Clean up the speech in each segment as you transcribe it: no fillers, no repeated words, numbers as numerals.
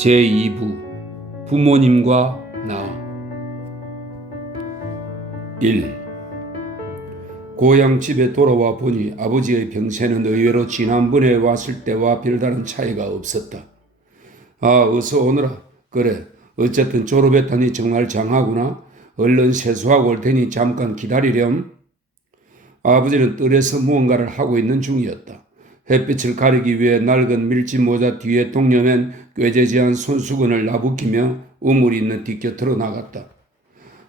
제2부 부모님과 나 1. 고향 집에 돌아와 보니 아버지의 병세는 의외로 지난번에 왔을 때와 별다른 차이가 없었다. 아, 어서 오너라. 그래, 어쨌든 졸업했다니 정말 장하구나. 얼른 세수하고 올 테니 잠깐 기다리렴. 아버지는 뜰에서 무언가를 하고 있는 중이었다. 햇빛을 가리기 위해 낡은 밀짚 모자 뒤에 동여맨 꾀재지한 손수건을 나부끼며 우물이 있는 뒷곁으로 나갔다.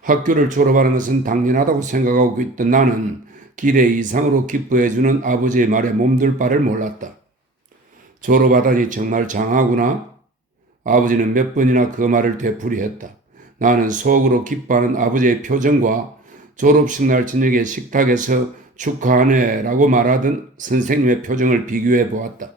학교를 졸업하는 것은 당연하다고 생각하고 있던 나는 기대 이상으로 기뻐해주는 아버지의 말에 몸둘 바를 몰랐다. 졸업하다니 정말 장하구나. 아버지는 몇 번이나 그 말을 되풀이했다. 나는 속으로 기뻐하는 아버지의 표정과 졸업식 날 저녁에 식탁에서 축하하네 라고 말하던 선생님의 표정을 비교해 보았다.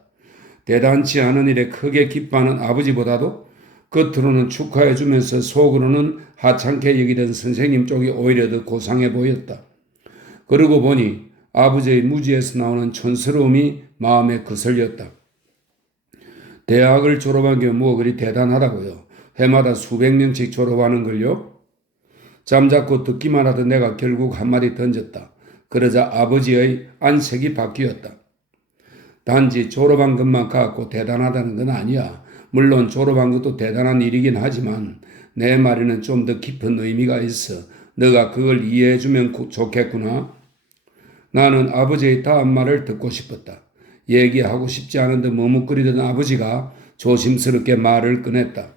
대단치 않은 일에 크게 기뻐하는 아버지보다도 겉으로는 축하해 주면서 속으로는 하찮게 여기던 선생님 쪽이 오히려 더 고상해 보였다. 그러고 보니 아버지의 무지에서 나오는 촌스러움이 마음에 거슬렸다. 대학을 졸업한 게 뭐 그리 대단하다고요. 해마다 수백 명씩 졸업하는 걸요. 잠자코 듣기만 하던 내가 결국 한마디 던졌다. 그러자 아버지의 안색이 바뀌었다. 단지 졸업한 것만 갖고 대단하다는 건 아니야. 물론 졸업한 것도 대단한 일이긴 하지만 내 말에는 좀 더 깊은 의미가 있어. 너가 그걸 이해해주면 좋겠구나. 나는 아버지의 다음 말을 듣고 싶었다. 얘기하고 싶지 않은 듯 머뭇거리던 아버지가 조심스럽게 말을 꺼냈다.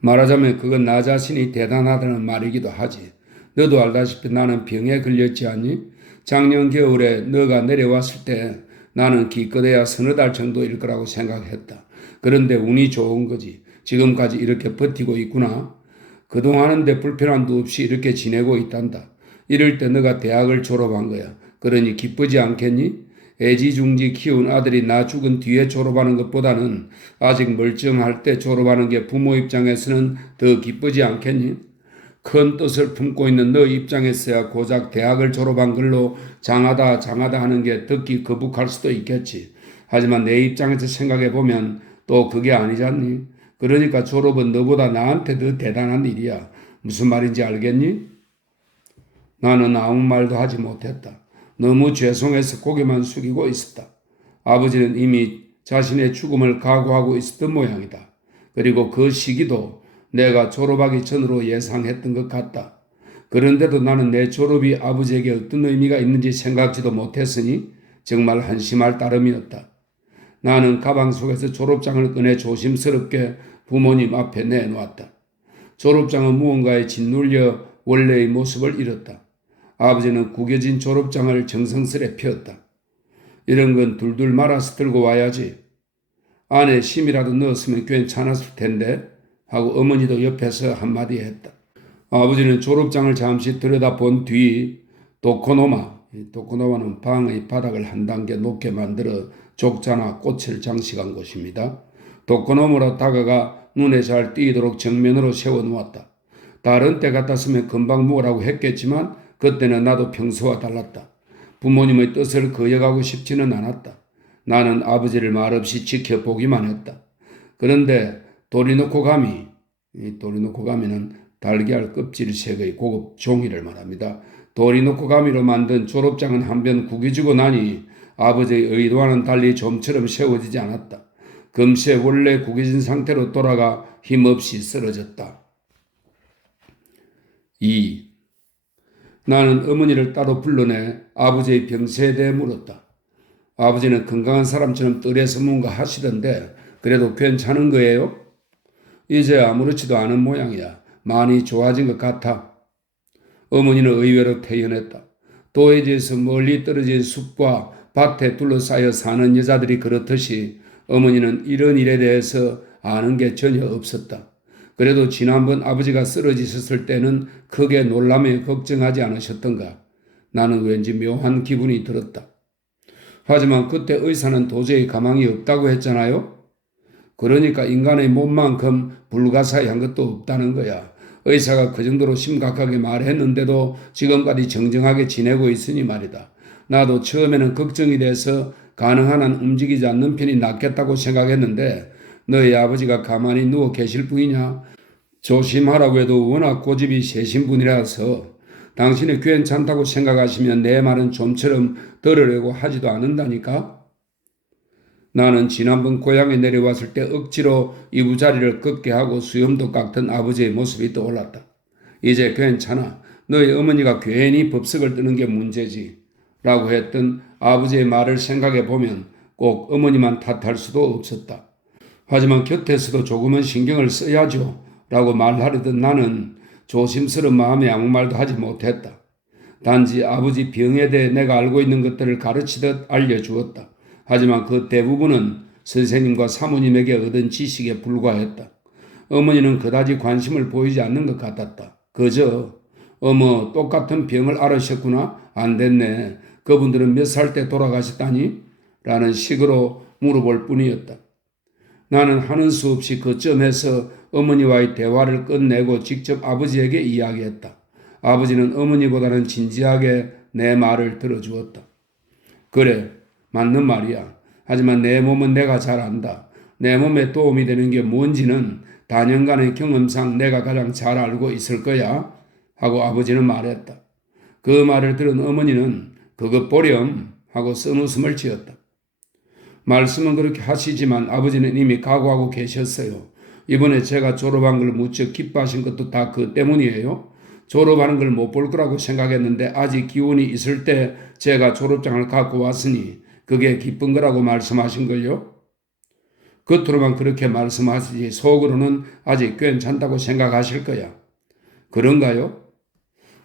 말하자면 그건 나 자신이 대단하다는 말이기도 하지. 너도 알다시피 나는 병에 걸렸지 않니? 작년 겨울에 너가 내려왔을 때 나는 기껏해야 서너 달 정도일 거라고 생각했다. 그런데 운이 좋은 거지. 지금까지 이렇게 버티고 있구나. 그동안은데 불편함도 없이 이렇게 지내고 있단다. 이럴 때 너가 대학을 졸업한 거야. 그러니 기쁘지 않겠니? 애지중지 키운 아들이 나 죽은 뒤에 졸업하는 것보다는 아직 멀쩡할 때 졸업하는 게 부모 입장에서는 더 기쁘지 않겠니? 큰 뜻을 품고 있는 너 입장에서야 고작 대학을 졸업한 걸로 장하다 하는 게 듣기 거북할 수도 있겠지. 하지만 내 입장에서 생각해보면 또 그게 아니잖니. 그러니까 졸업은 너보다 나한테 더 대단한 일이야. 무슨 말인지 알겠니? 나는 아무 말도 하지 못했다. 너무 죄송해서 고개만 숙이고 있었다. 아버지는 이미 자신의 죽음을 각오하고 있었던 모양이다. 그리고 그 시기도 내가 졸업하기 전으로 예상했던 것 같다. 그런데도 나는 내 졸업이 아버지에게 어떤 의미가 있는지 생각지도 못했으니 정말 한심할 따름이었다. 나는 가방 속에서 졸업장을 꺼내 조심스럽게 부모님 앞에 내놓았다. 졸업장은 무언가에 짓눌려 원래의 모습을 잃었다. 아버지는 구겨진 졸업장을 정성스레 폈다. 이런 건 둘둘 말아서 들고 와야지. 안에 심이라도 넣었으면 괜찮았을 텐데 하고 어머니도 옆에서 한마디 했다. 아버지는 졸업장을 잠시 들여다본 뒤 도코노마는 방의 바닥을 한 단계 높게 만들어 족자나 꽃을 장식한 곳입니다. 도코노마로 다가가 눈에 잘 띄도록 정면으로 세워놓았다. 다른 때 같았으면 금방 먹으라고 했겠지만 그때는 나도 평소와 달랐다. 부모님의 뜻을 거역하고 싶지는 않았다. 나는 아버지를 말없이 지켜보기만 했다. 그런데 도리노코가미는 달걀 껍질색의 고급 종이를 말합니다. 도리노코가미로 만든 졸업장은 한 번 구겨지고 나니 아버지의 의도와는 달리 좀처럼 세워지지 않았다. 금세 원래 구겨진 상태로 돌아가 힘없이 쓰러졌다. 2. 나는 어머니를 따로 불러내 아버지의 병세에 대해 물었다. 아버지는 건강한 사람처럼 뜰에서 뭔가 하시던데 그래도 괜찮은 거예요? 이제 아무렇지도 않은 모양이야. 많이 좋아진 것 같아. 어머니는 의외로 태연했다. 도해지에서 멀리 떨어진 숲과 밭에 둘러싸여 사는 여자들이 그렇듯이 어머니는 이런 일에 대해서 아는 게 전혀 없었다. 그래도 지난번 아버지가 쓰러지셨을 때는 크게 놀라며 걱정하지 않으셨던가. 나는 왠지 묘한 기분이 들었다. 하지만 그때 의사는 도저히 가망이 없다고 했잖아요. 그러니까 인간의 몸만큼 불가사의한 것도 없다는 거야. 의사가 그 정도로 심각하게 말했는데도 지금까지 정정하게 지내고 있으니 말이다. 나도 처음에는 걱정이 돼서 가능한 한 움직이지 않는 편이 낫겠다고 생각했는데 너희 아버지가 가만히 누워 계실 뿐이냐? 조심하라고 해도 워낙 고집이 세신 분이라서 당신이 괜찮다고 생각하시면 내 말은 좀처럼 들으려고 하지도 않는다니까? 나는 지난번 고향에 내려왔을 때 억지로 이부자리를 걷게 하고 수염도 깎던 아버지의 모습이 떠올랐다. 이제 괜찮아. 너희 어머니가 괜히 법석을 뜨는 게 문제지. 라고 했던 아버지의 말을 생각해 보면 꼭 어머니만 탓할 수도 없었다. 하지만 곁에서도 조금은 신경을 써야죠. 라고 말하려던 나는 조심스러운 마음에 아무 말도 하지 못했다. 단지 아버지 병에 대해 내가 알고 있는 것들을 가르치듯 알려주었다. 하지만 그 대부분은 선생님과 사모님에게 얻은 지식에 불과했다. 어머니는 그다지 관심을 보이지 않는 것 같았다. 그저 어머 똑같은 병을 앓으셨구나? 안 됐네. 그분들은 몇 살 때 돌아가셨다니? 라는 식으로 물어볼 뿐이었다. 나는 하는 수 없이 그 점에서 어머니와의 대화를 끝내고 직접 아버지에게 이야기했다. 아버지는 어머니보다는 진지하게 내 말을 들어주었다. 그래, 맞는 말이야. 하지만 내 몸은 내가 잘 안다. 내 몸에 도움이 되는 게 뭔지는 다년간의 경험상 내가 가장 잘 알고 있을 거야. 하고 아버지는 말했다. 그 말을 들은 어머니는 그것 보렴 하고 쓴웃음을 지었다. 말씀은 그렇게 하시지만 아버지는 이미 각오하고 계셨어요. 이번에 제가 졸업한 걸 무척 기뻐하신 것도 다 그 때문이에요. 졸업하는 걸 못 볼 거라고 생각했는데 아직 기운이 있을 때 제가 졸업장을 갖고 왔으니 그게 기쁜 거라고 말씀하신 걸요. 겉으로만 그렇게 말씀하시지 속으로는 아직 괜찮다고 생각하실 거야. 그런가요?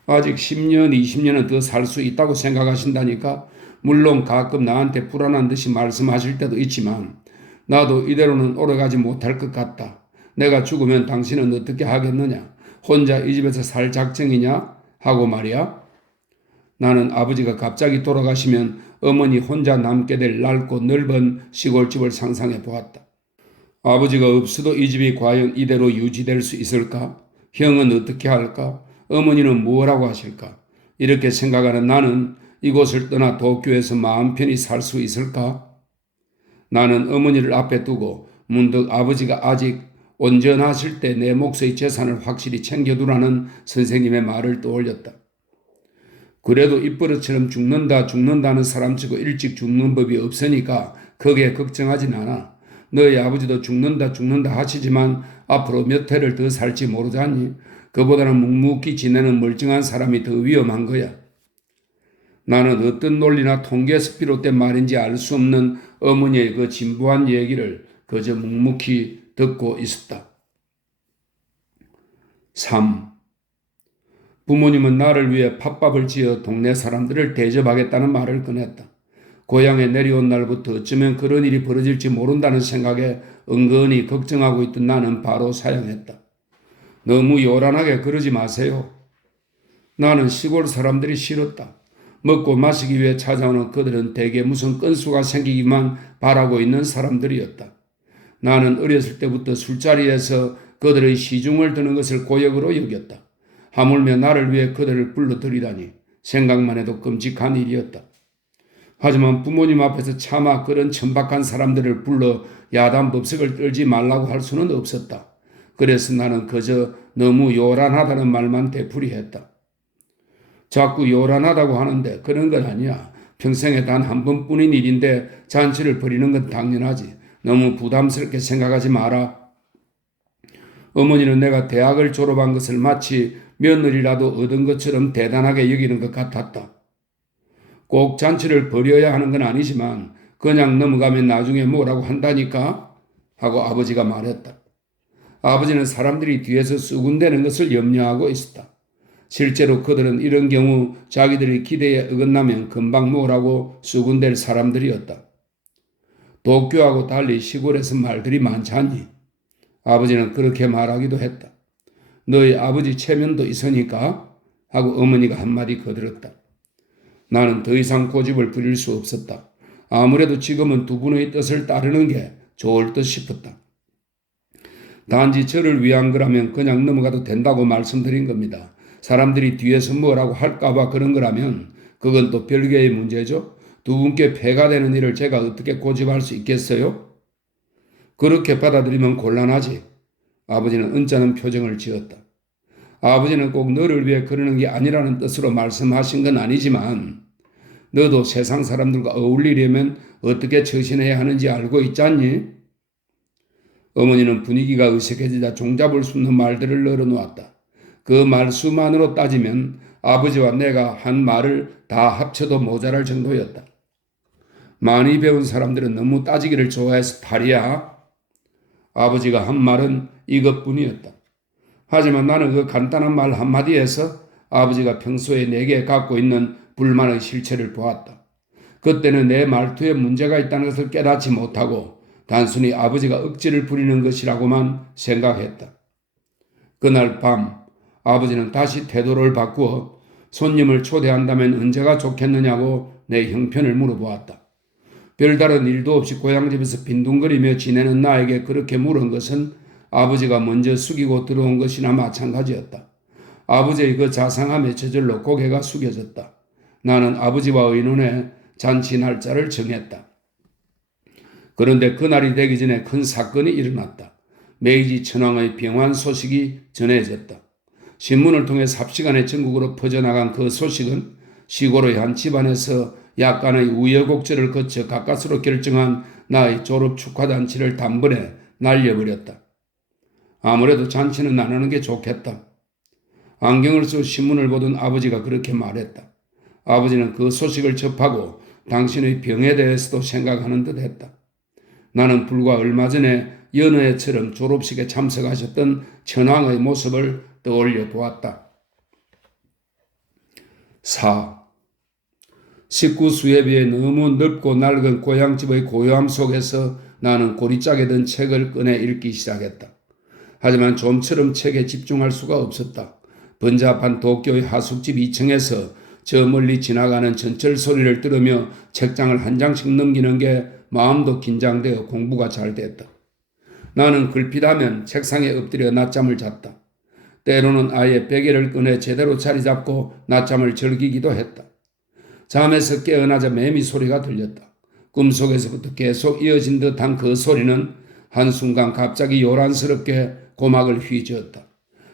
아직 10년, 20년은 더 살 수 있다고 생각하신다니까. 물론 가끔 나한테 불안한 듯이 말씀하실 때도 있지만 나도 이대로는 오래가지 못할 것 같다. 내가 죽으면 당신은 어떻게 하겠느냐? 혼자 이 집에서 살 작정이냐? 하고 말이야. 나는 아버지가 갑자기 돌아가시면 어머니 혼자 남게 될 넓고 넓은 시골집을 상상해 보았다. 아버지가 없어도 이 집이 과연 이대로 유지될 수 있을까? 형은 어떻게 할까? 어머니는 뭐라고 하실까? 이렇게 생각하는 나는 이곳을 떠나 도쿄에서 마음 편히 살 수 있을까? 나는 어머니를 앞에 두고 문득 아버지가 아직 온전하실 때 내 몫의 재산을 확실히 챙겨두라는 선생님의 말을 떠올렸다. 그래도 입버릇처럼 죽는다는 사람치고 일찍 죽는 법이 없으니까 크게 걱정하진 않아. 너희 아버지도 죽는다 하시지만 앞으로 몇 해를 더 살지 모르잖니. 그보다는 묵묵히 지내는 멀쩡한 사람이 더 위험한 거야. 나는 어떤 논리나 통계에서 비롯된 말인지 알 수 없는 어머니의 그 진부한 얘기를 그저 묵묵히 듣고 있었다. 3. 부모님은 나를 위해 팥밥을 지어 동네 사람들을 대접하겠다는 말을 꺼냈다. 고향에 내려온 날부터 어쩌면 그런 일이 벌어질지 모른다는 생각에 은근히 걱정하고 있던 나는 바로 사양했다. 너무 요란하게 그러지 마세요. 나는 시골 사람들이 싫었다. 먹고 마시기 위해 찾아오는 그들은 대개 무슨 건수가 생기기만 바라고 있는 사람들이었다. 나는 어렸을 때부터 술자리에서 그들의 시중을 드는 것을 고역으로 여겼다. 하물며 나를 위해 그들을 불러들이다니 생각만 해도 끔찍한 일이었다. 하지만 부모님 앞에서 차마 그런 천박한 사람들을 불러 야단 법석을 떨지 말라고 할 수는 없었다. 그래서 나는 그저 너무 요란하다는 말만 되풀이했다. 자꾸 요란하다고 하는데 그런 건 아니야. 평생에 단 한 번뿐인 일인데 잔치를 벌이는 건 당연하지. 너무 부담스럽게 생각하지 마라. 어머니는 내가 대학을 졸업한 것을 마치 며느리라도 얻은 것처럼 대단하게 여기는 것 같았다. 꼭 잔치를 벌여야 하는 건 아니지만 그냥 넘어가면 나중에 뭐라고 한다니까? 하고 아버지가 말했다. 아버지는 사람들이 뒤에서 수군대는 것을 염려하고 있었다. 실제로 그들은 이런 경우 자기들의 기대에 어긋나면 금방 뭐라고 수군댈 사람들이었다. 도쿄하고 달리 시골에서 말들이 많지 않니? 아버지는 그렇게 말하기도 했다. 너희 아버지 체면도 있으니까? 하고 어머니가 한마디 거들었다. 나는 더 이상 고집을 부릴 수 없었다. 아무래도 지금은 두 분의 뜻을 따르는 게 좋을 듯 싶었다. 단지 저를 위한 거라면 그냥 넘어가도 된다고 말씀드린 겁니다. 사람들이 뒤에서 뭐라고 할까봐 그런 거라면 그건 또 별개의 문제죠. 두 분께 폐가 되는 일을 제가 어떻게 고집할 수 있겠어요? 그렇게 받아들이면 곤란하지. 아버지는 언짢은 표정을 지었다. 아버지는 꼭 너를 위해 그러는 게 아니라는 뜻으로 말씀하신 건 아니지만 너도 세상 사람들과 어울리려면 어떻게 처신해야 하는지 알고 있잖니? 어머니는 분위기가 어색해지자 종잡을 수 없는 말들을 늘어놓았다. 그 말수만으로 따지면 아버지와 내가 한 말을 다 합쳐도 모자랄 정도였다. 많이 배운 사람들은 너무 따지기를 좋아해서 탈이야. 아버지가 한 말은 이것뿐이었다. 하지만 나는 그 간단한 말 한마디에서 아버지가 평소에 내게 갖고 있는 불만의 실체를 보았다. 그때는 내 말투에 문제가 있다는 것을 깨닫지 못하고 단순히 아버지가 억지를 부리는 것이라고만 생각했다. 그날 밤 아버지는 다시 태도를 바꾸어 손님을 초대한다면 언제가 좋겠느냐고 내 형편을 물어보았다. 별다른 일도 없이 고향집에서 빈둥거리며 지내는 나에게 그렇게 물은 것은 아버지가 먼저 숙이고 들어온 것이나 마찬가지였다. 아버지의 그 자상함에 저절로 고개가 숙여졌다. 나는 아버지와 의논해 잔치 날짜를 정했다. 그런데 그날이 되기 전에 큰 사건이 일어났다. 메이지 천황의 병환 소식이 전해졌다. 신문을 통해 삽시간에 전국으로 퍼져나간 그 소식은 시골의 한 집안에서 약간의 우여곡절을 거쳐 가까스로 결정한 나의 졸업 축하잔치를 단번에 날려버렸다. 아무래도 잔치는 안 하는 게 좋겠다. 안경을 쓰고 신문을 보던 아버지가 그렇게 말했다. 아버지는 그 소식을 접하고 당신의 병에 대해서도 생각하는 듯 했다. 나는 불과 얼마 전에 연회처럼 졸업식에 참석하셨던 천황의 모습을 떠올려 보았다. 4. 식구 수에 비해 너무 넓고 낡은 고향집의 고요함 속에서 나는 고리짝에 든 책을 꺼내 읽기 시작했다. 하지만 좀처럼 책에 집중할 수가 없었다. 번잡한 도쿄의 하숙집 2층에서 저 멀리 지나가는 전철 소리를 들으며 책장을 한 장씩 넘기는 게 마음도 긴장되어 공부가 잘 됐다. 나는 글핏하면 책상에 엎드려 낮잠을 잤다. 때로는 아예 베개를 꺼내 제대로 자리 잡고 낮잠을 즐기기도 했다. 잠에서 깨어나자 매미 소리가 들렸다. 꿈속에서부터 계속 이어진 듯한 그 소리는 한순간 갑자기 요란스럽게 고막을 휘저었다.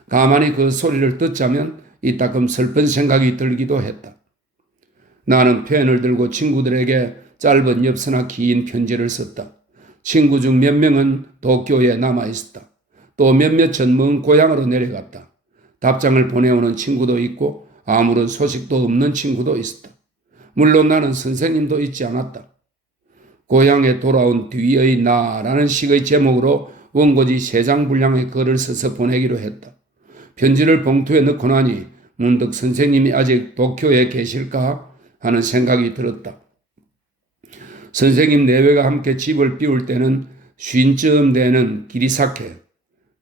가만히 그 소리를 듣자면 이따금 슬픈 생각이 들기도 했다. 나는 펜을 들고 친구들에게 짧은 엽서나 긴 편지를 썼다. 친구 중 몇 명은 도쿄에 남아있었다. 또 몇몇은 먼 고향으로 내려갔다. 답장을 보내오는 친구도 있고 아무런 소식도 없는 친구도 있었다. 물론 나는 선생님도 잊지 않았다. 고향에 돌아온 뒤의 나라는 시의 제목으로 원고지 3장 분량의 글을 써서 보내기로 했다. 편지를 봉투에 넣고 나니 문득 선생님이 아직 도쿄에 계실까 하는 생각이 들었다. 선생님 내외가 함께 집을 비울 때는 쉰쯤 되는 기리사케,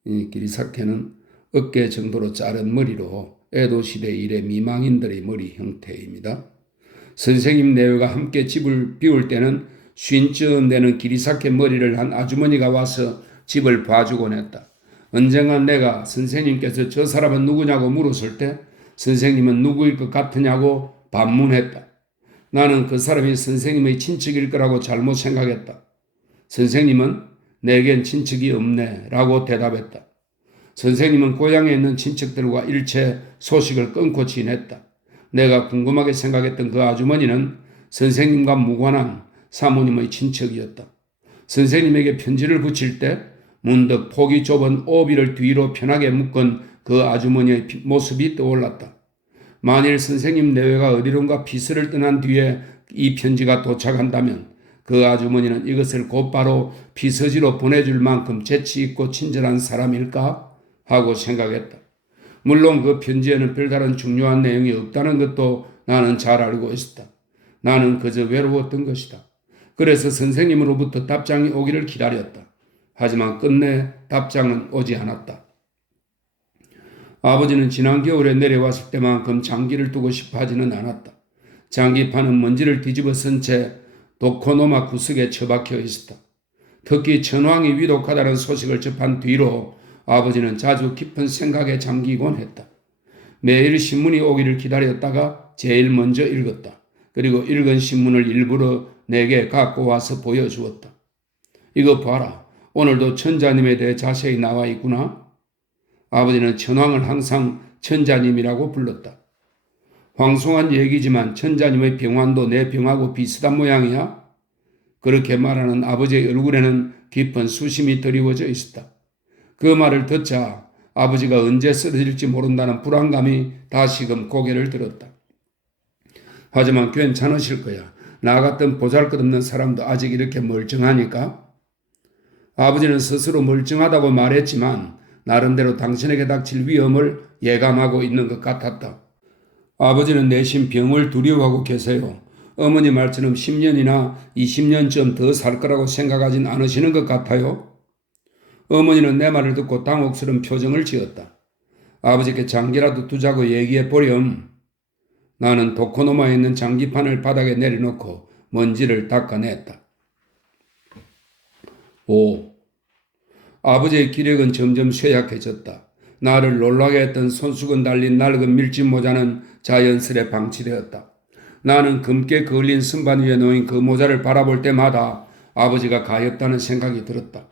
이 기리사케는 어깨 정도로 자른 머리로 에도시대 이래 미망인들의 머리 형태입니다. 선생님 내외가 함께 집을 비울 때는 쉰쯤 되는 기리사케 머리를 한 아주머니가 와서 집을 봐주곤 했다. 언젠가 내가 선생님께서 저 사람은 누구냐고 물었을 때 선생님은 누구일 것 같으냐고 반문했다. 나는 그 사람이 선생님의 친척일 거라고 잘못 생각했다. 선생님은 내겐 친척이 없네 라고 대답했다. 선생님은 고향에 있는 친척들과 일체 소식을 끊고 지냈다. 내가 궁금하게 생각했던 그 아주머니는 선생님과 무관한 사모님의 친척이었다. 선생님에게 편지를 붙일 때 문득 폭이 좁은 오비를 뒤로 편하게 묶은 그 아주머니의 모습이 떠올랐다. 만일 선생님 내외가 어디론가 피서를 떠난 뒤에 이 편지가 도착한다면 그 아주머니는 이것을 곧바로 피서지로 보내줄 만큼 재치있고 친절한 사람일까 하고 생각했다. 물론 그 편지에는 별다른 중요한 내용이 없다는 것도 나는 잘 알고 있었다. 나는 그저 외로웠던 것이다. 그래서 선생님으로부터 답장이 오기를 기다렸다. 하지만 끝내 답장은 오지 않았다. 아버지는 지난 겨울에 내려왔을 때만큼 장기를 두고 싶어 하지는 않았다. 장기판은 먼지를 뒤집어 쓴 채 도코노마 구석에 처박혀 있었다. 특히 천황이 위독하다는 소식을 접한 뒤로 아버지는 자주 깊은 생각에 잠기곤 했다. 매일 신문이 오기를 기다렸다가 제일 먼저 읽었다. 그리고 읽은 신문을 일부러 내게 갖고 와서 보여주었다. 이거 봐라. 오늘도 천자님에 대해 자세히 나와 있구나. 아버지는 천황을 항상 천자님이라고 불렀다. 황송한 얘기지만 천자님의 병환도 내 병하고 비슷한 모양이야? 그렇게 말하는 아버지의 얼굴에는 깊은 수심이 드리워져 있었다. 그 말을 듣자 아버지가 언제 쓰러질지 모른다는 불안감이 다시금 고개를 들었다. 하지만 괜찮으실 거야. 나 같은 보잘것없는 사람도 아직 이렇게 멀쩡하니까. 아버지는 스스로 멀쩡하다고 말했지만 나름대로 당신에게 닥칠 위험을 예감하고 있는 것 같았다. 아버지는 내심 병을 두려워하고 계세요. 어머니 말처럼 10년이나 20년쯤 더 살 거라고 생각하진 않으시는 것 같아요. 어머니는 내 말을 듣고 당혹스러운 표정을 지었다. 아버지께 장기라도 두자고 얘기해 보렴. 나는 도코노마에 있는 장기판을 바닥에 내려놓고 먼지를 닦아냈다. 5. 아버지의 기력은 점점 쇠약해졌다. 나를 놀라게 했던 손수건 달린 낡은 밀짚 모자는 자연스레 방치되었다. 나는 검게 그을린 선반 위에 놓인 그 모자를 바라볼 때마다 아버지가 가엾다는 생각이 들었다.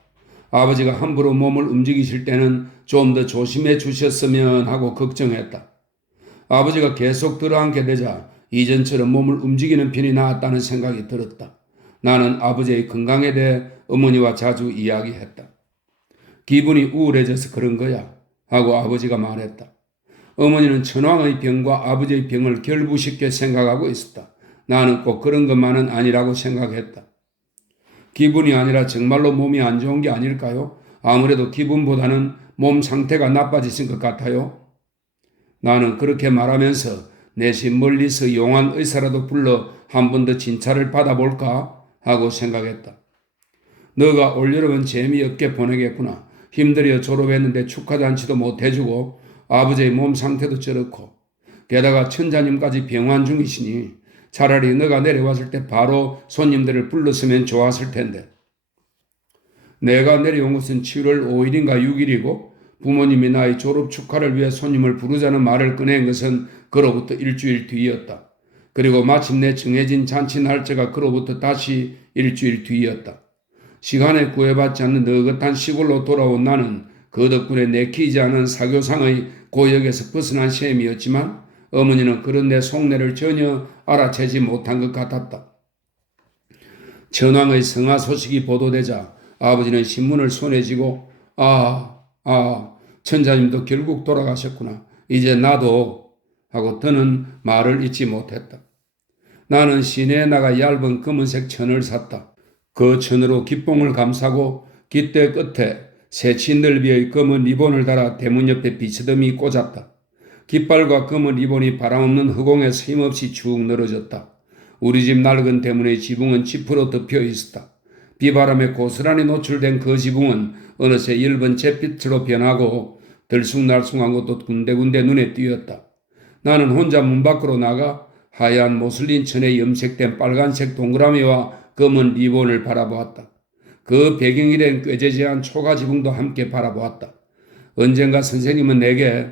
아버지가 함부로 몸을 움직이실 때는 좀 더 조심해 주셨으면 하고 걱정했다. 아버지가 계속 들어앉게 되자 이전처럼 몸을 움직이는 편이 나았다는 생각이 들었다. 나는 아버지의 건강에 대해 어머니와 자주 이야기했다. 기분이 우울해져서 그런 거야 하고 아버지가 말했다. 어머니는 천황의 병과 아버지의 병을 결부시켜 생각하고 있었다. 나는 꼭 그런 것만은 아니라고 생각했다. 기분이 아니라 정말로 몸이 안 좋은 게 아닐까요? 아무래도 기분보다는 몸 상태가 나빠지신 것 같아요. 나는 그렇게 말하면서 내심 멀리서 용한 의사라도 불러 한 번 더 진찰을 받아볼까 하고 생각했다. 너가 올여름은 재미없게 보내겠구나. 힘들여 졸업했는데 축하잔치도 못 해주고 아버지의 몸 상태도 저렇고 게다가 천자님까지 병환 중이시니 차라리 너가 내려왔을 때 바로 손님들을 불렀으면 좋았을 텐데. 내가 내려온 것은 7월 5일인가 6일이고 부모님이 나의 졸업 축하를 위해 손님을 부르자는 말을 꺼낸 것은 그로부터 일주일 뒤였다. 그리고 마침내 정해진 잔치 날짜가 그로부터 다시 일주일 뒤였다. 시간에 구애받지 않는 느긋한 시골로 돌아온 나는 그 덕분에 내키지 않은 사교상의 고역에서 벗어난 셈이었지만 어머니는 그런 내 속내를 전혀 알아채지 못한 것 같았다. 천황의 성하 소식이 보도되자 아버지는 신문을 손에 쥐고 천자님도 결국 돌아가셨구나. 이제 나도 하고 더는 말을 잇지 못했다. 나는 시내에 나가 얇은 검은색 천을 샀다. 그 천으로 깃봉을 감싸고 깃대 끝에 새치 넓이의 검은 리본을 달아 대문 옆에 비스듬히 꽂았다. 깃발과 검은 리본이 바람없는 허공에서 힘없이 쭉 늘어졌다. 우리 집 낡은 대문의 지붕은 지프로 덮여 있었다. 비바람에 고스란히 노출된 그 지붕은 어느새 엷은 잿빛으로 변하고 들쑥날쑥한 것도 군데군데 눈에 띄었다. 나는 혼자 문 밖으로 나가 하얀 모슬린 천에 염색된 빨간색 동그라미와 검은 리본을 바라보았다. 그 배경이 된 꾀재재한 초가 지붕도 함께 바라보았다. 언젠가 선생님은 내게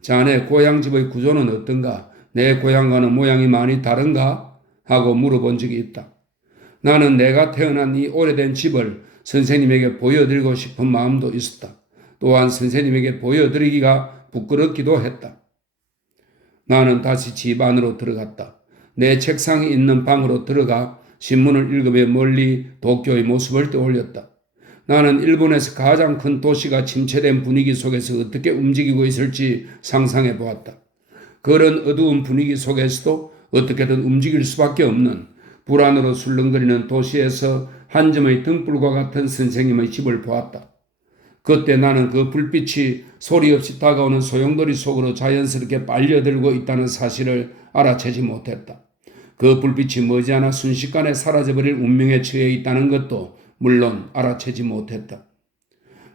자네 고향집의 구조는 어떤가? 내 고향과는 모양이 많이 다른가? 하고 물어본 적이 있다. 나는 내가 태어난 이 오래된 집을 선생님에게 보여드리고 싶은 마음도 있었다. 또한 선생님에게 보여드리기가 부끄럽기도 했다. 나는 다시 집 안으로 들어갔다. 내 책상이 있는 방으로 들어가 신문을 읽으며 멀리 도쿄의 모습을 떠올렸다. 나는 일본에서 가장 큰 도시가 침체된 분위기 속에서 어떻게 움직이고 있을지 상상해 보았다. 그런 어두운 분위기 속에서도 어떻게든 움직일 수밖에 없는 불안으로 술렁거리는 도시에서 한 점의 등불과 같은 선생님의 집을 보았다. 그때 나는 그 불빛이 소리 없이 다가오는 소용돌이 속으로 자연스럽게 빨려들고 있다는 사실을 알아채지 못했다. 그 불빛이 머지않아 순식간에 사라져버릴 운명에 처해 있다는 것도 물론 알아채지 못했다.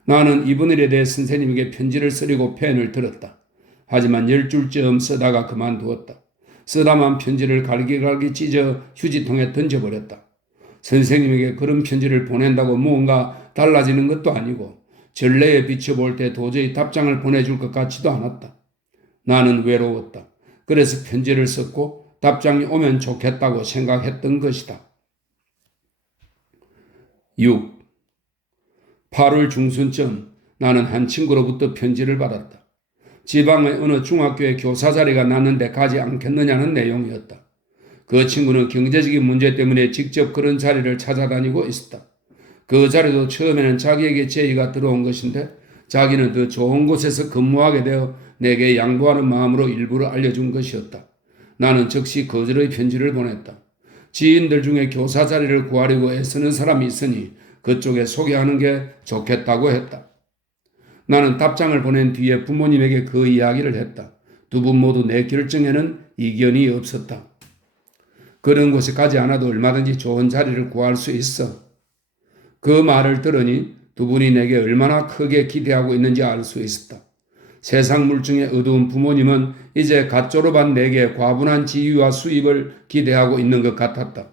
나는 이번 일에 대해 선생님에게 편지를 쓰려고 펜을 들었다. 하지만 10줄쯤 쓰다가 그만두었다. 쓰다만 편지를 갈기갈기 찢어 휴지통에 던져버렸다. 선생님에게 그런 편지를 보낸다고 무언가 달라지는 것도 아니고 전례에 비춰볼 때 도저히 답장을 보내줄 것 같지도 않았다. 나는 외로웠다. 그래서 편지를 썼고 답장이 오면 좋겠다고 생각했던 것이다. 6. 8월 중순쯤 나는 한 친구로부터 편지를 받았다. 지방의 어느 중학교에 교사 자리가 났는데 가지 않겠느냐는 내용이었다. 그 친구는 경제적인 문제 때문에 직접 그런 자리를 찾아다니고 있었다. 그 자리도 처음에는 자기에게 제의가 들어온 것인데 자기는 더 좋은 곳에서 근무하게 되어 내게 양보하는 마음으로 일부러 알려준 것이었다. 나는 즉시 거절의 편지를 보냈다. 지인들 중에 교사 자리를 구하려고 애쓰는 사람이 있으니 그쪽에 소개하는 게 좋겠다고 했다. 나는 답장을 보낸 뒤에 부모님에게 그 이야기를 했다. 두 분 모두 내 결정에는 이견이 없었다. 그런 곳에 가지 않아도 얼마든지 좋은 자리를 구할 수 있어. 그 말을 들으니 두 분이 내게 얼마나 크게 기대하고 있는지 알 수 있었다. 세상 물증의 어두운 부모님은 이제 갓 졸업한 내게 과분한 지위와 수입을 기대하고 있는 것 같았다.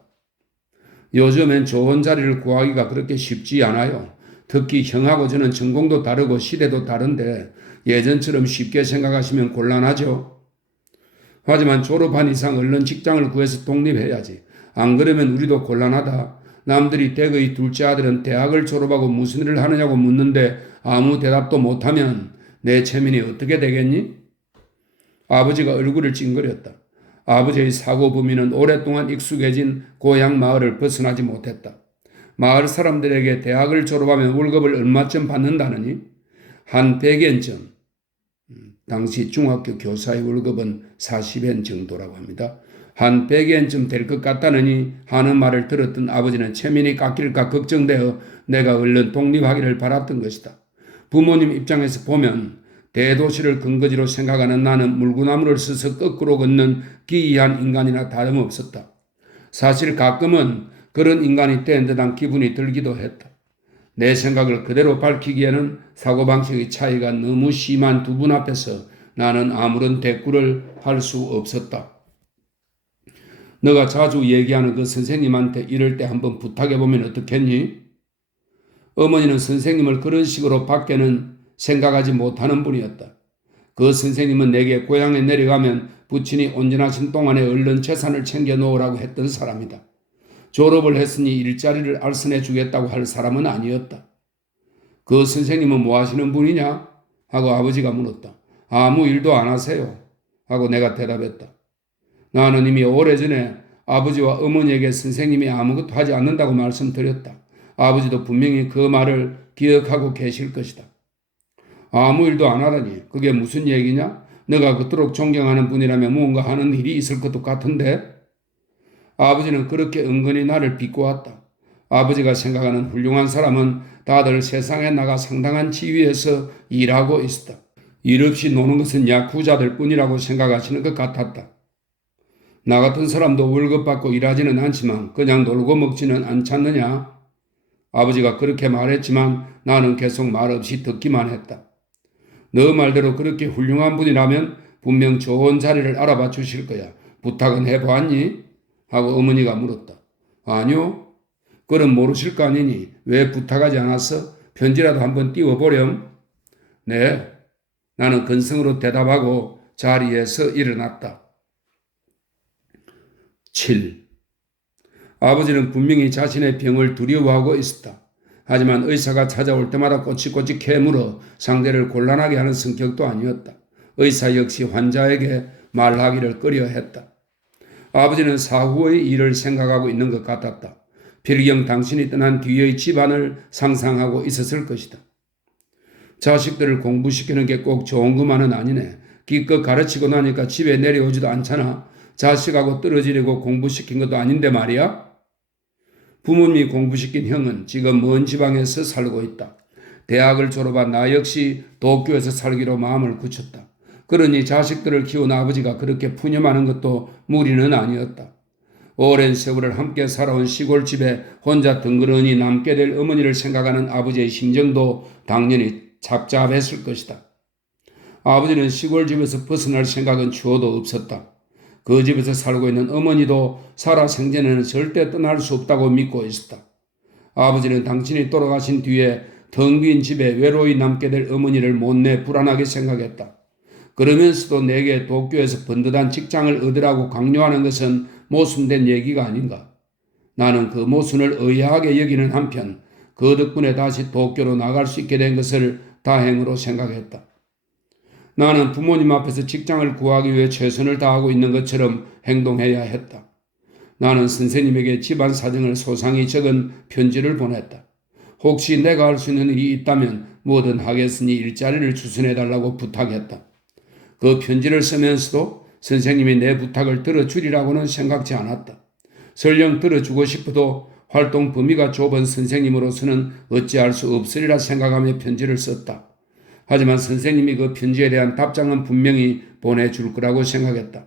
요즘엔 좋은 자리를 구하기가 그렇게 쉽지 않아요. 특히 형하고 저는 전공도 다르고 시대도 다른데 예전처럼 쉽게 생각하시면 곤란하죠. 하지만 졸업한 이상 얼른 직장을 구해서 독립해야지. 안 그러면 우리도 곤란하다. 남들이 댁의 둘째 아들은 대학을 졸업하고 무슨 일을 하느냐고 묻는데 아무 대답도 못하면 내 체면이 어떻게 되겠니? 아버지가 얼굴을 찡그렸다. 아버지의 사고 범위는 오랫동안 익숙해진 고향 마을을 벗어나지 못했다. 마을 사람들에게 대학을 졸업하면 월급을 얼마쯤 받는다느니? 한 100엔쯤. 당시 중학교 교사의 월급은 40엔 정도라고 합니다. 한 100엔쯤 될 것 같다느니 하는 말을 들었던 아버지는 체면이 깎일까 걱정되어 내가 얼른 독립하기를 바랐던 것이다. 부모님 입장에서 보면 대도시를 근거지로 생각하는 나는 물구나무를 써서 거꾸로 걷는 기이한 인간이나 다름없었다. 사실 가끔은 그런 인간이 된 듯한 기분이 들기도 했다. 내 생각을 그대로 밝히기에는 사고방식의 차이가 너무 심한 두 분 앞에서 나는 아무런 대꾸를 할 수 없었다. 너가 자주 얘기하는 그 선생님한테 이럴 때 한번 부탁해보면 어떻겠니? 어머니는 선생님을 그런 식으로 밖에는 생각하지 못하는 분이었다. 그 선생님은 내게 고향에 내려가면 부친이 온전하신 동안에 얼른 재산을 챙겨 놓으라고 했던 사람이다. 졸업을 했으니 일자리를 알선해 주겠다고 할 사람은 아니었다. 그 선생님은 뭐 하시는 분이냐? 하고 아버지가 물었다. 아무 일도 안 하세요. 하고 내가 대답했다. 나는 이미 오래전에 아버지와 어머니에게 선생님이 아무것도 하지 않는다고 말씀드렸다. 아버지도 분명히 그 말을 기억하고 계실 것이다. 아무 일도 안 하다니 그게 무슨 얘기냐? 너가 그토록 존경하는 분이라면 무언가 하는 일이 있을 것도 같은데? 아버지는 그렇게 은근히 나를 비꼬았다. 아버지가 생각하는 훌륭한 사람은 다들 세상에 나가 상당한 지위에서 일하고 있었다. 일 없이 노는 것은 야쿠자들 뿐이라고 생각하시는 것 같았다. 나 같은 사람도 월급 받고 일하지는 않지만 그냥 놀고 먹지는 않잖느냐? 아버지가 그렇게 말했지만 나는 계속 말없이 듣기만 했다. 너 말대로 그렇게 훌륭한 분이라면 분명 좋은 자리를 알아봐 주실 거야. 부탁은 해보았니? 하고 어머니가 물었다. 아니요. 그럼 모르실 거 아니니 왜 부탁하지 않았어? 편지라도 한번 띄워보렴. 네. 나는 근성으로 대답하고 자리에서 일어났다. 7. 아버지는 분명히 자신의 병을 두려워하고 있었다. 하지만 의사가 찾아올 때마다 꼬치꼬치 캐물어 상대를 곤란하게 하는 성격도 아니었다. 의사 역시 환자에게 말하기를 꺼려했다. 아버지는 사후의 일을 생각하고 있는 것 같았다. 필경 당신이 떠난 뒤의 집안을 상상하고 있었을 것이다. 자식들을 공부시키는 게 꼭 좋은 것만은 아니네. 기껏 가르치고 나니까 집에 내려오지도 않잖아. 자식하고 떨어지려고 공부시킨 것도 아닌데 말이야. 부모님이 공부시킨 형은 지금 먼 지방에서 살고 있다. 대학을 졸업한 나 역시 도쿄에서 살기로 마음을 굳혔다. 그러니 자식들을 키운 아버지가 그렇게 푸념하는 것도 무리는 아니었다. 오랜 세월을 함께 살아온 시골집에 혼자 덩그러니 남게 될 어머니를 생각하는 아버지의 심정도 당연히 착잡했을 것이다. 아버지는 시골집에서 벗어날 생각은 추호도 없었다. 그 집에서 살고 있는 어머니도 살아 생전에는 절대 떠날 수 없다고 믿고 있었다. 아버지는 당신이 돌아가신 뒤에 텅 빈 집에 외로이 남게 될 어머니를 못내 불안하게 생각했다. 그러면서도 내게 도쿄에서 번듯한 직장을 얻으라고 강요하는 것은 모순된 얘기가 아닌가. 나는 그 모순을 의아하게 여기는 한편 그 덕분에 다시 도쿄로 나갈 수 있게 된 것을 다행으로 생각했다. 나는 부모님 앞에서 직장을 구하기 위해 최선을 다하고 있는 것처럼 행동해야 했다. 나는 선생님에게 집안 사정을 소상히 적은 편지를 보냈다. 혹시 내가 할 수 있는 일이 있다면 뭐든 하겠으니 일자리를 추천해달라고 부탁했다. 그 편지를 쓰면서도 선생님이 내 부탁을 들어주리라고는 생각지 않았다. 설령 들어주고 싶어도 활동 범위가 좁은 선생님으로서는 어찌할 수 없으리라 생각하며 편지를 썼다. 하지만 선생님이 그 편지에 대한 답장은 분명히 보내줄 거라고 생각했다.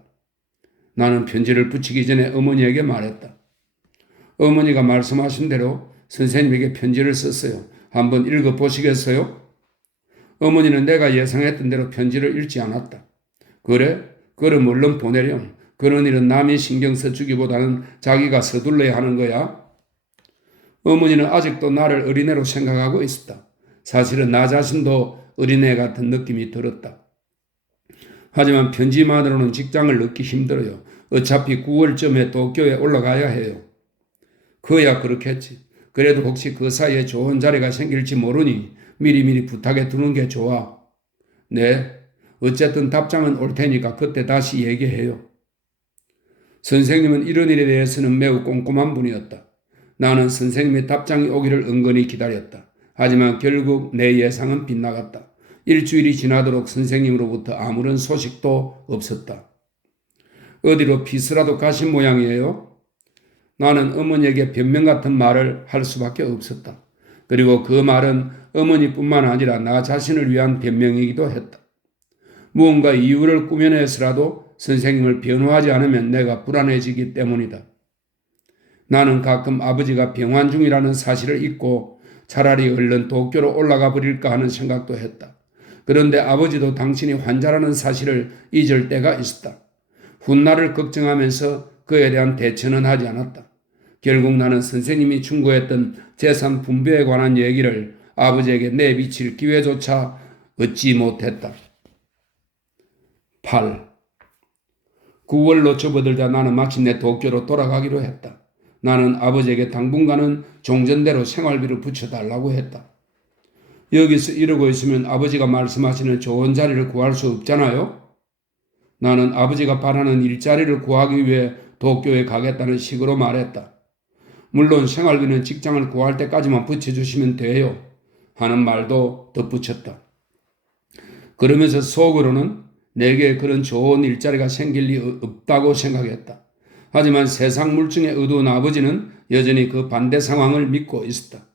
나는 편지를 붙이기 전에 어머니에게 말했다. 어머니가 말씀하신 대로 선생님에게 편지를 썼어요. 한번 읽어보시겠어요? 어머니는 내가 예상했던 대로 편지를 읽지 않았다. 그래? 그럼 얼른 보내렴. 그런 일은 남이 신경 써주기보다는 자기가 서둘러야 하는 거야. 어머니는 아직도 나를 어린애로 생각하고 있었다. 사실은 나 자신도 어린애 같은 느낌이 들었다. 하지만 편지만으로는 직장을 얻기 힘들어요. 어차피 9월쯤에 도쿄에 올라가야 해요. 그야 그렇겠지. 그래도 혹시 그 사이에 좋은 자리가 생길지 모르니 미리미리 부탁해 두는 게 좋아. 네. 어쨌든 답장은 올 테니까 그때 다시 얘기해요. 선생님은 이런 일에 대해서는 매우 꼼꼼한 분이었다. 나는 선생님의 답장이 오기를 은근히 기다렸다. 하지만 결국 내 예상은 빗나갔다. 일주일이 지나도록 선생님으로부터 아무런 소식도 없었다. 어디로 피스라도 가신 모양이에요? 나는 어머니에게 변명 같은 말을 할 수밖에 없었다. 그리고 그 말은 어머니뿐만 아니라 나 자신을 위한 변명이기도 했다. 무언가 이유를 꾸며내서라도 선생님을 변호하지 않으면 내가 불안해지기 때문이다. 나는 가끔 아버지가 병환 중이라는 사실을 잊고 차라리 얼른 도쿄로 올라가 버릴까 하는 생각도 했다. 그런데 아버지도 당신이 환자라는 사실을 잊을 때가 있었다. 훗날을 걱정하면서 그에 대한 대처는 하지 않았다. 결국 나는 선생님이 충고했던 재산 분배에 관한 얘기를 아버지에게 내비칠 기회조차 얻지 못했다. 8. 9월로 접어들자 나는 마침내 도쿄로 돌아가기로 했다. 나는 아버지에게 당분간은 종전대로 생활비를 붙여달라고 했다. 여기서 이러고 있으면 아버지가 말씀하시는 좋은 자리를 구할 수 없잖아요? 나는 아버지가 바라는 일자리를 구하기 위해 도쿄에 가겠다는 식으로 말했다. 물론 생활비는 직장을 구할 때까지만 붙여주시면 돼요. 하는 말도 덧붙였다. 그러면서 속으로는 내게 그런 좋은 일자리가 생길 리 없다고 생각했다. 하지만 세상 물증에 어두운 아버지는 여전히 그 반대 상황을 믿고 있었다.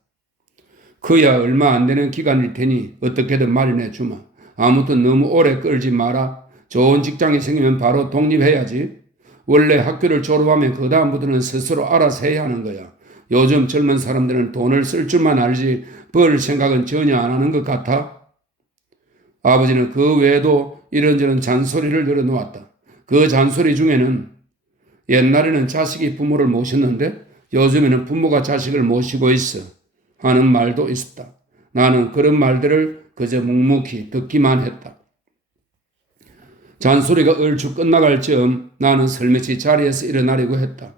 그야 얼마 안 되는 기간일 테니 어떻게든 마련해 주마. 아무튼 너무 오래 끌지 마라. 좋은 직장이 생기면 바로 독립해야지. 원래 학교를 졸업하면 그 다음부터는 스스로 알아서 해야 하는 거야. 요즘 젊은 사람들은 돈을 쓸 줄만 알지 벌 생각은 전혀 안 하는 것 같아. 아버지는 그 외에도 이런저런 잔소리를 늘어놓았다. 그 잔소리 중에는 옛날에는 자식이 부모를 모셨는데 요즘에는 부모가 자식을 모시고 있어 하는 말도 있었다. 나는 그런 말들을 그저 묵묵히 듣기만 했다. 잔소리가 얼추 끝나갈 즈음 나는 설매치 자리에서 일어나려고 했다.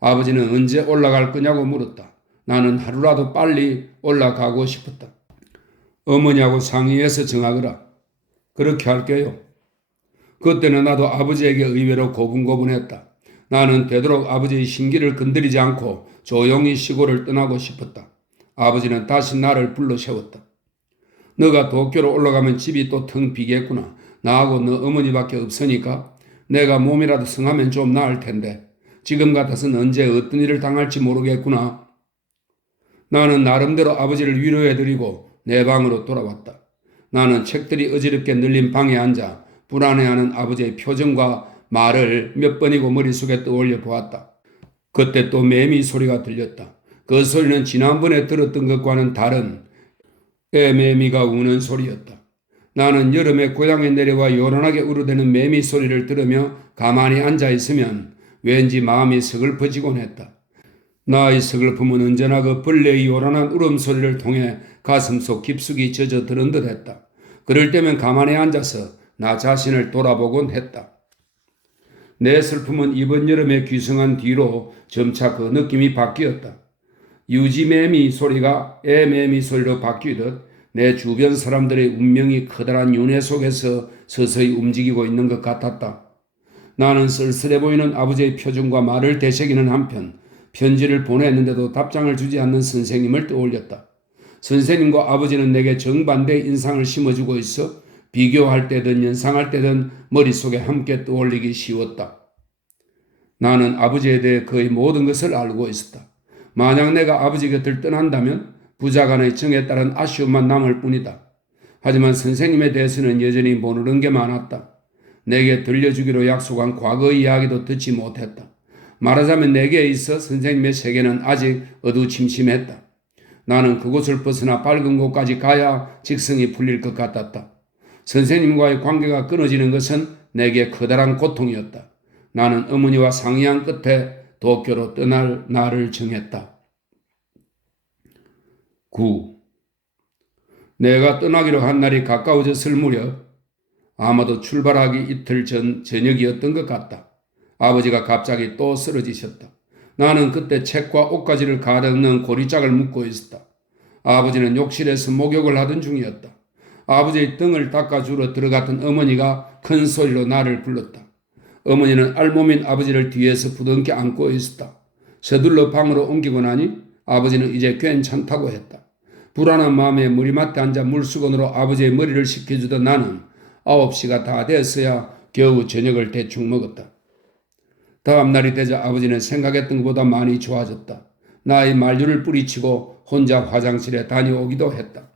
아버지는 언제 올라갈 거냐고 물었다. 나는 하루라도 빨리 올라가고 싶었다. 어머니하고 상의해서 정하거라. 그렇게 할게요. 그때는 나도 아버지에게 의외로 고분고분했다. 나는 되도록 아버지의 심기를 건드리지 않고 조용히 시골을 떠나고 싶었다. 아버지는 다시 나를 불러 세웠다. 너가 도쿄로 올라가면 집이 또 텅 비겠구나. 나하고 너 어머니밖에 없으니까 내가 몸이라도 성하면 좀 나을 텐데 지금 같아서는 언제 어떤 일을 당할지 모르겠구나. 나는 나름대로 아버지를 위로해드리고 내 방으로 돌아왔다. 나는 책들이 어지럽게 늘린 방에 앉아 불안해하는 아버지의 표정과 말을 몇 번이고 머릿속에 떠올려 보았다. 그때 또 매미 소리가 들렸다. 그 소리는 지난번에 들었던 것과는 다른 애매미가 우는 소리였다. 나는 여름에 고향에 내려와 요란하게 우르대는 매미 소리를 들으며 가만히 앉아있으면 왠지 마음이 서글퍼지곤 했다. 나의 서글픔은 언제나 그 벌레의 요란한 울음소리를 통해 가슴속 깊숙이 젖어 들은 듯 했다. 그럴 때면 가만히 앉아서 나 자신을 돌아보곤 했다. 내 슬픔은 이번 여름에 귀성한 뒤로 점차 그 느낌이 바뀌었다. 유지매미 소리가 애매미 소리로 바뀌듯 내 주변 사람들의 운명이 커다란 윤회 속에서 서서히 움직이고 있는 것 같았다. 나는 쓸쓸해 보이는 아버지의 표정과 말을 되새기는 한편 편지를 보냈는데도 답장을 주지 않는 선생님을 떠올렸다. 선생님과 아버지는 내게 정반대의 인상을 심어주고 있어 비교할 때든 연상할 때든 머릿속에 함께 떠올리기 쉬웠다. 나는 아버지에 대해 거의 모든 것을 알고 있었다. 만약 내가 아버지 곁을 떠난다면 부자간의 정에 따른 아쉬움만 남을 뿐이다. 하지만 선생님에 대해서는 여전히 모르는 게 많았다. 내게 들려주기로 약속한 과거 이야기도 듣지 못했다. 말하자면 내게 있어 선생님의 세계는 아직 어두침침했다. 나는 그곳을 벗어나 밝은 곳까지 가야 직성이 풀릴 것 같았다. 선생님과의 관계가 끊어지는 것은 내게 커다란 고통이었다. 나는 어머니와 상의한 끝에 도쿄로 떠날 날을 정했다. 9. 내가 떠나기로 한 날이 가까워졌을 무렵 아마도 출발하기 이틀 전 저녁이었던 것 같다. 아버지가 갑자기 또 쓰러지셨다. 나는 그때 책과 옷가지를 가득 넣은 고리짝을 묶고 있었다. 아버지는 욕실에서 목욕을 하던 중이었다. 아버지의 등을 닦아주러 들어갔던 어머니가 큰 소리로 나를 불렀다. 어머니는 알몸인 아버지를 뒤에서 부둥켜 안고 있었다. 서둘러 방으로 옮기고 나니 아버지는 이제 괜찮다고 했다. 불안한 마음에 머리맡에 앉아 물수건으로 아버지의 머리를 씻겨주던 나는 9시가 다 됐어야 겨우 저녁을 대충 먹었다. 다음 날이 되자 아버지는 생각했던 것보다 많이 좋아졌다. 나의 만류를 뿌리치고 혼자 화장실에 다녀오기도 했다.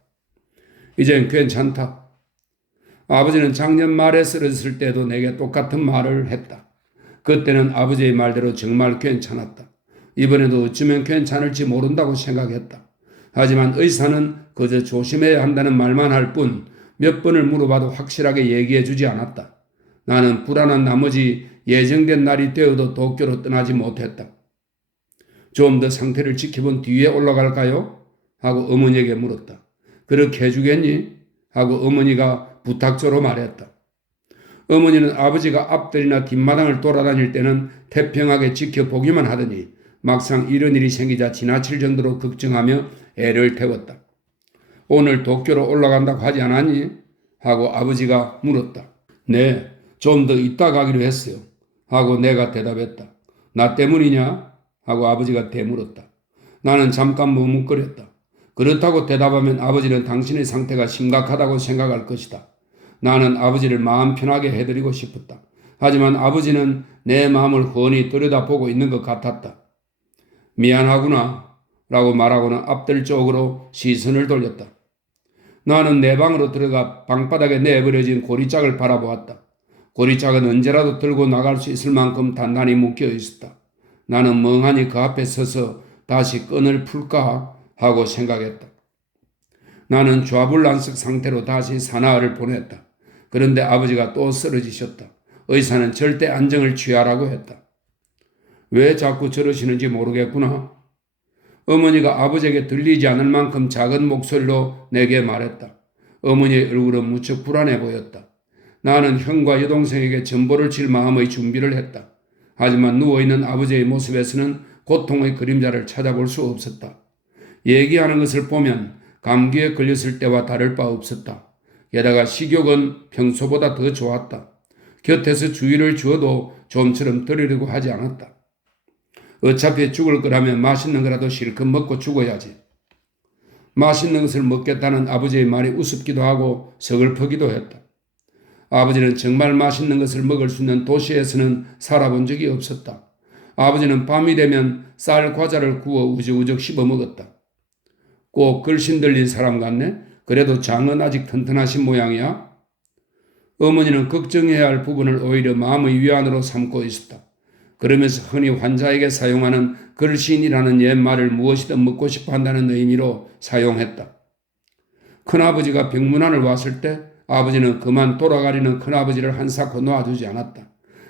이젠 괜찮다. 아버지는 작년 말에 쓰러졌을 때도 내게 똑같은 말을 했다. 그때는 아버지의 말대로 정말 괜찮았다. 이번에도 어쩌면 괜찮을지 모른다고 생각했다. 하지만 의사는 그저 조심해야 한다는 말만 할 뿐 몇 번을 물어봐도 확실하게 얘기해 주지 않았다. 나는 불안한 나머지 예정된 날이 되어도 도쿄로 떠나지 못했다. 좀 더 상태를 지켜본 뒤에 올라갈까요? 하고 어머니에게 물었다. 그렇게 해주겠니? 하고 어머니가 부탁조로 말했다. 어머니는 아버지가 앞뜰이나 뒷마당을 돌아다닐 때는 태평하게 지켜보기만 하더니 막상 이런 일이 생기자 지나칠 정도로 걱정하며 애를 태웠다. 오늘 도쿄로 올라간다고 하지 않았니? 하고 아버지가 물었다. 네, 좀 더 이따 가기로 했어요. 하고 내가 대답했다. 나 때문이냐? 하고 아버지가 되물었다. 나는 잠깐 머뭇거렸다. 그렇다고 대답하면 아버지는 당신의 상태가 심각하다고 생각할 것이다. 나는 아버지를 마음 편하게 해드리고 싶었다. 하지만 아버지는 내 마음을 훤히 들여다보고 있는 것 같았다. 미안하구나 라고 말하고는 앞뜰 쪽으로 시선을 돌렸다. 나는 내 방으로 들어가 방바닥에 내버려진 고리짝을 바라보았다. 고리짝은 언제라도 들고 나갈 수 있을 만큼 단단히 묶여 있었다. 나는 멍하니 그 앞에 서서 다시 끈을 풀까 하고 생각했다. 나는 좌불안석 상태로 다시 산하를 보냈다. 그런데 아버지가 또 쓰러지셨다. 의사는 절대 안정을 취하라고 했다. 왜 자꾸 저러시는지 모르겠구나. 어머니가 아버지에게 들리지 않을 만큼 작은 목소리로 내게 말했다. 어머니의 얼굴은 무척 불안해 보였다. 나는 형과 여동생에게 전보를 칠 마음의 준비를 했다. 하지만 누워있는 아버지의 모습에서는 고통의 그림자를 찾아볼 수 없었다. 얘기하는 것을 보면 감기에 걸렸을 때와 다를 바 없었다. 게다가 식욕은 평소보다 더 좋았다. 곁에서 주의를 주어도 좀처럼 들으려고 하지 않았다. 어차피 죽을 거라면 맛있는 거라도 실컷 먹고 죽어야지. 맛있는 것을 먹겠다는 아버지의 말이 우습기도 하고 서글프기도 했다. 아버지는 정말 맛있는 것을 먹을 수 있는 도시에서는 살아본 적이 없었다. 아버지는 밤이 되면 쌀 과자를 구워 우적우적 씹어 먹었다. 꼭 글씬 들린 사람 같네? 그래도 장은 아직 튼튼하신 모양이야? 어머니는 걱정해야 할 부분을 오히려 마음의 위안으로 삼고 있었다. 그러면서 흔히 환자에게 사용하는 글씬이라는 옛말을 무엇이든 먹고 싶어 한다는 의미로 사용했다. 큰아버지가 병문안을 왔을 때 아버지는 그만 돌아가려는 큰아버지를 한사코 놓아주지 않았다.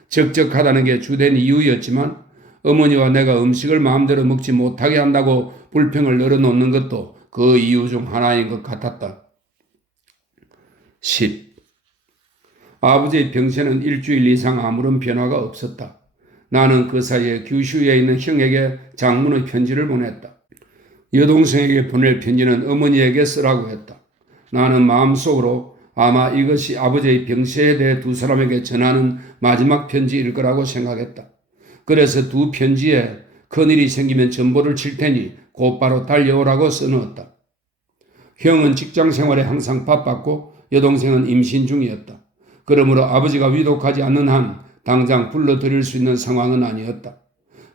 적적하다는 게 주된 이유였지만 어머니와 내가 음식을 마음대로 먹지 못하게 한다고 불평을 늘어놓는 것도 그 이유 중 하나인 것 같았다. 10. 아버지의 병세는 일주일 이상 아무런 변화가 없었다. 나는 그 사이에 규슈에 있는 형에게 장문의 편지를 보냈다. 여동생에게 보낼 편지는 어머니에게 쓰라고 했다. 나는 마음속으로 아마 이것이 아버지의 병세에 대해 두 사람에게 전하는 마지막 편지일 거라고 생각했다. 그래서 두 편지에 큰일이 생기면 전보를 칠 테니 곧바로 달려오라고 써넣었다. 형은 직장 생활에 항상 바빴고 여동생은 임신 중이었다. 그러므로 아버지가 위독하지 않는 한 당장 불러드릴 수 있는 상황은 아니었다.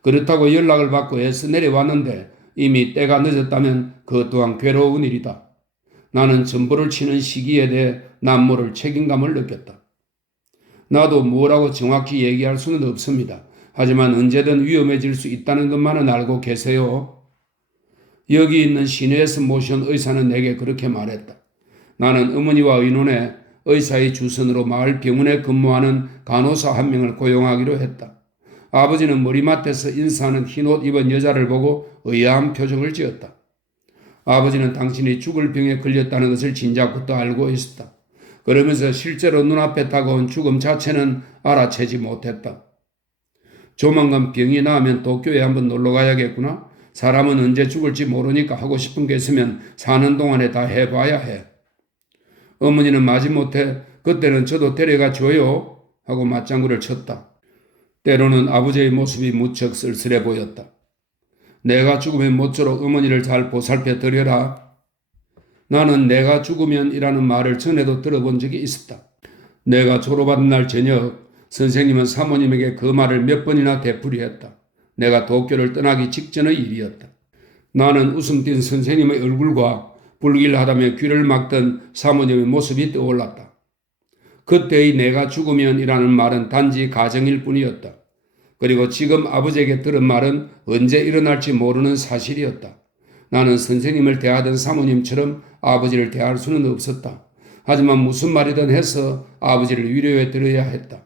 그렇다고 연락을 받고 애써 내려왔는데 이미 때가 늦었다면 그것 또한 괴로운 일이다. 나는 전보를 치는 시기에 대해 남모를 책임감을 느꼈다. 나도 뭐라고 정확히 얘기할 수는 없습니다. 하지만 언제든 위험해질 수 있다는 것만은 알고 계세요. 여기 있는 시내에서 모셔온 의사는 내게 그렇게 말했다. 나는 어머니와 의논해 의사의 주선으로 마을 병원에 근무하는 간호사 한 명을 고용하기로 했다. 아버지는 머리맡에서 인사하는 흰옷 입은 여자를 보고 의아한 표정을 지었다. 아버지는 당신이 죽을 병에 걸렸다는 것을 진작부터 알고 있었다. 그러면서 실제로 눈앞에 다가온 죽음 자체는 알아채지 못했다. 조만간 병이 나으면 도쿄에 한번 놀러 가야겠구나. 사람은 언제 죽을지 모르니까 하고 싶은 게 있으면 사는 동안에 다 해봐야 해. 어머니는 마지못해 그때는 저도 데려가 줘요 하고 맞장구를 쳤다. 때로는 아버지의 모습이 무척 쓸쓸해 보였다. 내가 죽으면 모쪼록 어머니를 잘 보살펴 드려라. 나는 내가 죽으면이라는 말을 전에도 들어본 적이 있었다. 내가 졸업하던 날 저녁 선생님은 사모님에게 그 말을 몇 번이나 되풀이했다. 내가 도쿄를 떠나기 직전의 일이었다. 나는 웃음 띤 선생님의 얼굴과 불길하다며 귀를 막던 사모님의 모습이 떠올랐다. 그때의 내가 죽으면이라는 말은 단지 가정일 뿐이었다. 그리고 지금 아버지에게 들은 말은 언제 일어날지 모르는 사실이었다. 나는 선생님을 대하던 사모님처럼 아버지를 대할 수는 없었다. 하지만 무슨 말이든 해서 아버지를 위로해 드려야 했다.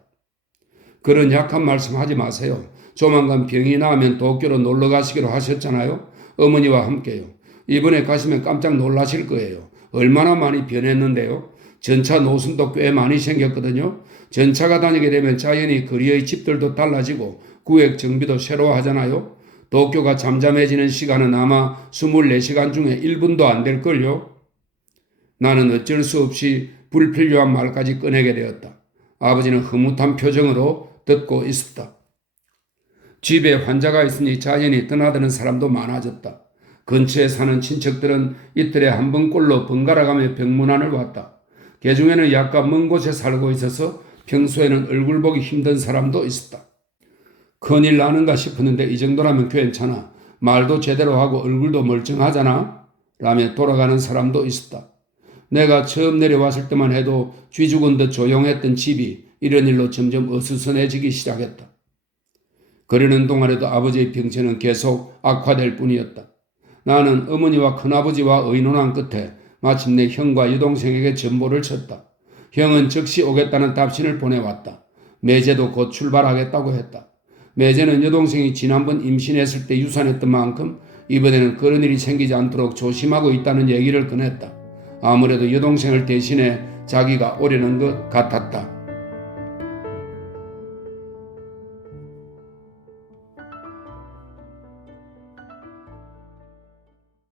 그런 약한 말씀 하지 마세요. 조만간 병이 나으면 도쿄로 놀러 가시기로 하셨잖아요. 어머니와 함께요. 이번에 가시면 깜짝 놀라실 거예요. 얼마나 많이 변했는데요. 전차 노선도 꽤 많이 생겼거든요. 전차가 다니게 되면 자연히 거리의 집들도 달라지고 구획 정비도 새로 하잖아요. 도쿄가 잠잠해지는 시간은 아마 24시간 중에 1분도 안 될걸요. 나는 어쩔 수 없이 불필요한 말까지 꺼내게 되었다. 아버지는 흐뭇한 표정으로 듣고 있었다. 집에 환자가 있으니 자연히 떠나드는 사람도 많아졌다. 근처에 사는 친척들은 이틀에 한 번꼴로 번갈아가며 병문안을 왔다. 그 중에는 약간 먼 곳에 살고 있어서 평소에는 얼굴 보기 힘든 사람도 있었다. 큰일 나는가 싶었는데 이 정도라면 괜찮아. 말도 제대로 하고 얼굴도 멀쩡하잖아. 라며 돌아가는 사람도 있었다. 내가 처음 내려왔을 때만 해도 쥐 죽은 듯 조용했던 집이 이런 일로 점점 어수선해지기 시작했다. 그러는 동안에도 아버지의 병세는 계속 악화될 뿐이었다. 나는 어머니와 큰아버지와 의논한 끝에 마침내 형과 여동생에게 전보를 쳤다. 형은 즉시 오겠다는 답신을 보내왔다. 매제도 곧 출발하겠다고 했다. 매제는 여동생이 지난번 임신했을 때 유산했던 만큼 이번에는 그런 일이 생기지 않도록 조심하고 있다는 얘기를 꺼냈다. 아무래도 여동생을 대신해 자기가 오려는 것 같았다.